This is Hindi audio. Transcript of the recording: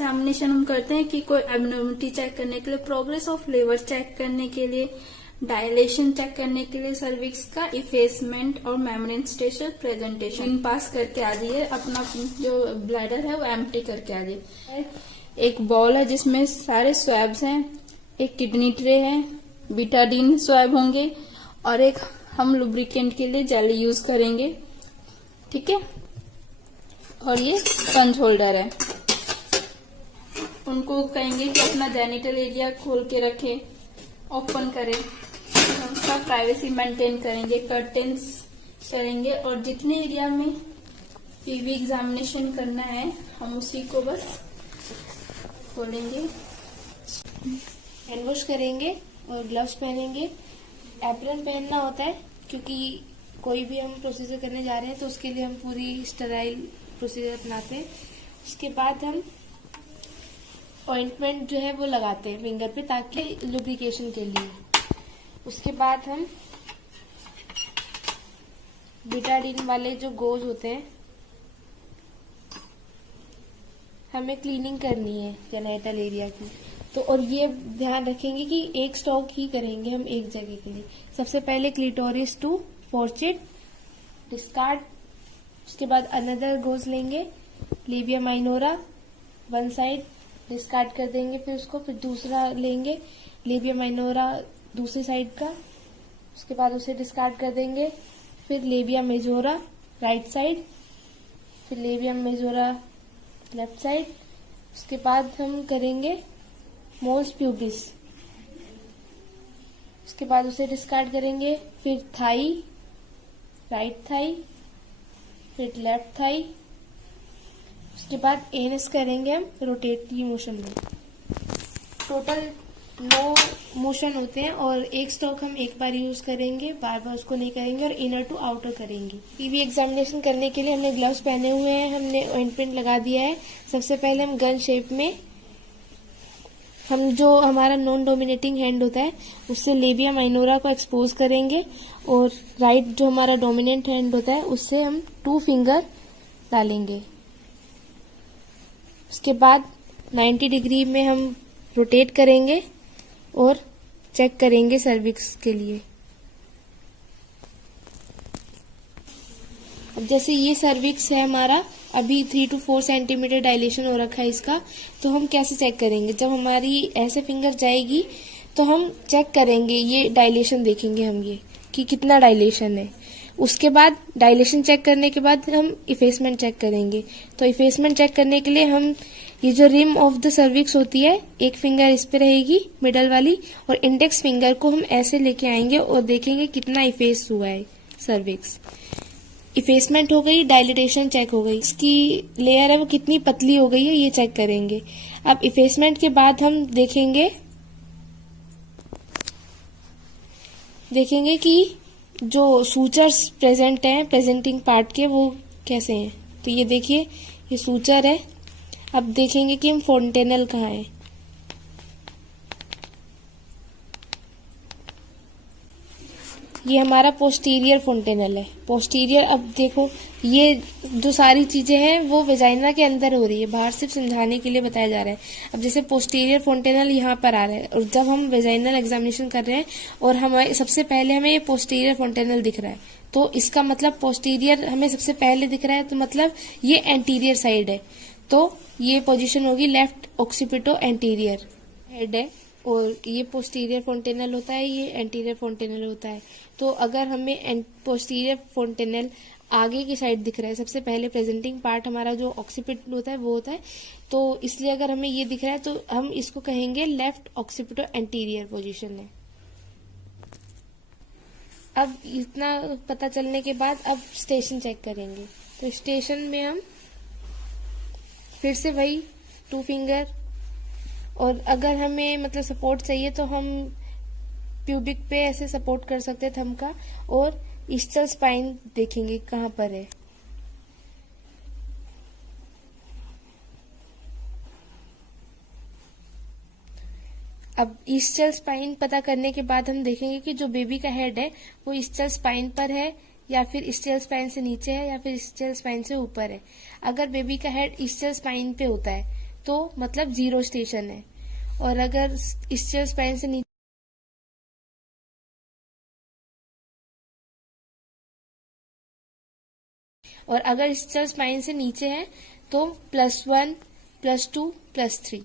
एग्जामिनेशन हम करते हैं कि कोई एबनॉर्मलिटी चेक करने के लिए, प्रोग्रेस ऑफ लेबर चेक करने के लिए, डायलेशन चेक करने के लिए, सर्विक्स का इफेसमेंट और मेम्ब्रेन स्टेशन प्रेजेंटेशन पास करके आ जाइए। अपना जो ब्लैडर है वो एम्प्टी करके आ जाइए। एक बॉल है जिसमें सारे स्वैब्स हैं, एक किडनी ट्रे है, बीटाडीन स्वैब होंगे और एक हम लुब्रिकेंट के लिए जेली यूज करेंगे, ठीक है। और ये स्पंज होल्डर है। उनको कहेंगे कि अपना जेनिटल एरिया खोल के रखें, ओपन करें, उसका प्राइवेसी मेंटेन करेंगे, कर्टेन्स करेंगे और जितने एरिया में पीवी एग्जामिनेशन करना है हम उसी को बस खोलेंगे। हैंड वॉश करेंगे और ग्लव्स पहनेंगे। एप्रन पहनना होता है क्योंकि कोई भी हम प्रोसीजर करने जा रहे हैं तो उसके लिए हम पूरी स्टेराइल प्रोसीजर अपनाते हैं। उसके बाद हम ऑइंटमेंट जो है वो लगाते हैं फिंगर पे ताकि लुब्रिकेशन के लिए। उसके बाद हम बीटाडीन वाले जो गोज होते हैं हमें क्लीनिंग करनी है जेनिटल एरिया की, तो और ये ध्यान रखेंगे कि एक स्टॉक ही करेंगे हम एक जगह के लिए। सबसे पहले क्लिटोरिस टू फोर्चेट डिस्कार्ड, उसके बाद अनदर गोज लेंगे, labia minora one side discard कर देंगे, फिर उसको फिर दूसरा लेंगे लेबिया माइनोरा दूसरी साइड का, उसके बाद उसे डिस्कार्ड कर देंगे, फिर लेबिया मेजोरा राइट साइड, फिर लेबिया मेजोरा लेफ्ट साइड। उसके बाद हम करेंगे मोस प्यूबिस, उसके बाद उसे डिस्कार्ड करेंगे, फिर थाई राइट थाई, फिर लेफ्ट थाई, उसके बाद एनस करेंगे हम रोटेटरी मोशन में। टोटल 9 मोशन होते हैं और एक स्टॉक हम एक बार यूज करेंगे, बार बार उसको नहीं करेंगे और इनर टू आउटर करेंगे। पीवी एग्जामिनेशन करने के लिए हमने ग्लव्स पहने हुए हैं, हमने ऑइंटमेंट लगा दिया है। सबसे पहले हम गन शेप में हम जो हमारा नॉन डोमिनेटिंग हैंड होता है उससे लेबिया माइनोरा को एक्सपोज करेंगे और राइट जो हमारा डोमिनेंट हैंड होता है उससे हम 2 फिंगर डालेंगे। उसके बाद 90 डिग्री में हम रोटेट करेंगे और चेक करेंगे सर्विक्स के लिए। अब जैसे ये सर्विक्स है हमारा, अभी 3 to 4 सेंटीमीटर डायलेशन हो रखा है इसका, तो हम कैसे चेक करेंगे? जब हमारी ऐसे फिंगर जाएगी तो हम चेक करेंगे, ये डायलेशन देखेंगे हम ये कि कितना डायलेशन है। उसके बाद डायलेशन चेक करने के बाद हम इफेसमेंट चेक करेंगे। तो इफेसमेंट चेक करने के लिए हम ये जो रिम ऑफ द सर्विक्स होती है, एक फिंगर इस पे रहेगी मिडल वाली और इंडेक्स फिंगर को हम ऐसे लेके आएंगे और देखेंगे कितना इफेस हुआ है सर्विक्स। इफेसमेंट हो गई, डायलिटेशन चेक हो गई, इसकी लेयर है वो कितनी पतली हो गई है ये चेक करेंगे। अब इफेसमेंट के बाद हम देखेंगे कि जो सूचर्स प्रेजेंट हैं प्रेजेंटिंग पार्ट के वो कैसे हैं। तो ये देखिए ये सूचर है। अब देखेंगे कि हम फोंटेनल कहाँ है। ये हमारा पोस्टीरियर फोंटेनल है। पोस्टीरियर, अब देखो ये जो सारी चीजें हैं वो वेजाइना के अंदर हो रही है, बाहर सिर्फ समझाने के लिए बताया जा रहा है। अब जैसे पोस्टीरियर फोंटेनल यहाँ पर आ रहा है और जब हम वेजाइनल एग्जामिनेशन कर रहे हैं और हमें सबसे पहले हमें ये पोस्टीरियर फोंटेनल दिख रहा है, तो इसका मतलब पोस्टीरियर हमें सबसे पहले दिख रहा है, तो मतलब ये एंटीरियर साइड है। तो ये पोजीशन होगी लेफ्ट ऑक्सीपिटो एंटीरियर हेड है और ये पोस्टीरियर फोंटेनल होता है, ये एंटीरियर फोंटेनल होता है। तो अगर हमें पोस्टीरियर फोंटेनल आगे की साइड दिख रहा है, सबसे पहले प्रेजेंटिंग पार्ट हमारा जो ऑक्सीपिट होता है वो होता है, तो इसलिए अगर हमें ये दिख रहा है तो हम इसको कहेंगे लेफ्ट ऑक्सीपिटो एंटीरियर पोजीशन है। अब इतना पता चलने के बाद अब स्टेशन चेक करेंगे। तो स्टेशन में हम फिर से वही 2 फिंगर, और अगर हमें मतलब सपोर्ट चाहिए तो हम प्यूबिक पे ऐसे सपोर्ट कर सकते हैं थंब का, और ईस्टल स्पाइन देखेंगे कहाँ पर है। अब ईस्टल स्पाइन पता करने के बाद हम देखेंगे कि जो बेबी का हेड है वो ईस्टल स्पाइन पर है या फिर ईस्टल स्पाइन से नीचे है या फिर ईस्टल स्पाइन से ऊपर है। अगर बेबी का हेड ईस्टल स्पाइन पे होता है तो मतलब 0 स्टेशन है। और अगर ischial स्पाइन से नीचे और अगर ischial स्पाइन से नीचे है तो +1, +2, +3।